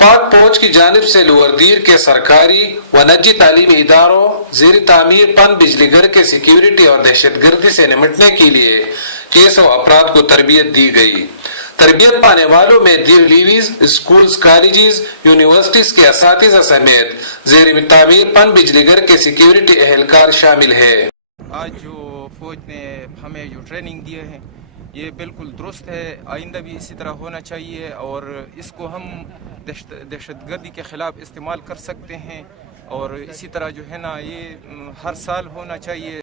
पाक फौज की जानिब से लोअरदीर के सरकारी व निजी तालीमी इदारों ज़ेर तामीर पन बिजली घर के सिक्योरिटी और दहशतगर्दी से निपटने के लिए केस और अफराद को तरबियत दी गई। तरबियत पाने वालों में दीर लीवीज, स्कूल्स, कॉलेजेस, यूनिवर्सिटीज के असातिज़ा समेत ज़ेर तामीर पन बिजली घर के सिक्योरिटी एहलकार शामिल है। आज जो फौज ने हमें जो ट्रेनिंग दिए हैं ये बिल्कुल दुरुस्त है, आइंदा भी इसी तरह होना चाहिए और इसको हम दहशतगर्दी के ख़िलाफ़ इस्तेमाल कर सकते हैं और इसी तरह जो है ना ये हर साल होना चाहिए।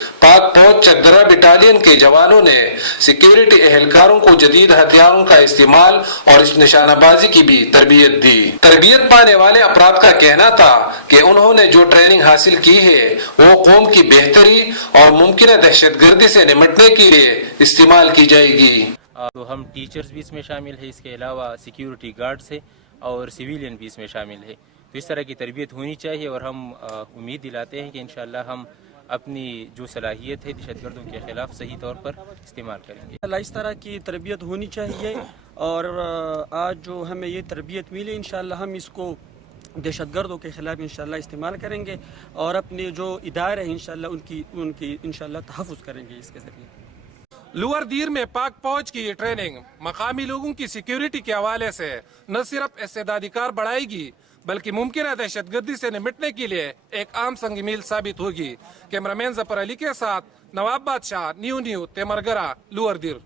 पाक फौज चकदरा बटालियन के जवानों ने सिक्योरिटी एहलकारों को जदीद हथियारों का इस्तेमाल और निशानाबाजी की भी तरबियत दी। तरबियत पाने वाले अफराद का कहना था कि उन्होंने जो ट्रेनिंग हासिल की है वो कौम की बेहतरी और मुमकिन दहशतगर्दी से निपटने के लिए इस्तेमाल की जाएगी। तो हम टीचर्स भी इसमें शामिल है, इसके अलावा सिक्योरिटी गार्ड्स है और सिविलियन भी इसमें शामिल है। तो इस तरह की तरबियत होनी चाहिए और हम उम्मीद दिलाते हैं कि इंशाअल्लाह हम अपनी जो सलाहियत है दहशतगर्दों के ख़िलाफ़ सही तौर पर इस्तेमाल करेंगे। इस तरह की तरबियत होनी चाहिए और आज जो हमें ये तरबियत मिली इंशाअल्लाह हम इसको दहशतगर्दों के ख़िलाफ़ इंशाअल्लाह इस्तेमाल करेंगे और अपने जो इदारे हैं इंशाअल्लाह उनकी इंशाअल्लाह तहफ़्फ़ुज़ करेंगे इसके ज़रिए। लोअरदीर में पाक फौज की ये ट्रेनिंग मकामी लोगों की सिक्योरिटी के हवाले से न सिर्फ इस्तेदादिकार बढ़ाएगी बल्कि मुमकिन दहशतगर्दी से निपटने के लिए एक आम संग मील साबित होगी। कैमरामैन जफर अली के साथ नवाब बादशाह, न्यू तेमरगरा, लोअरदीर।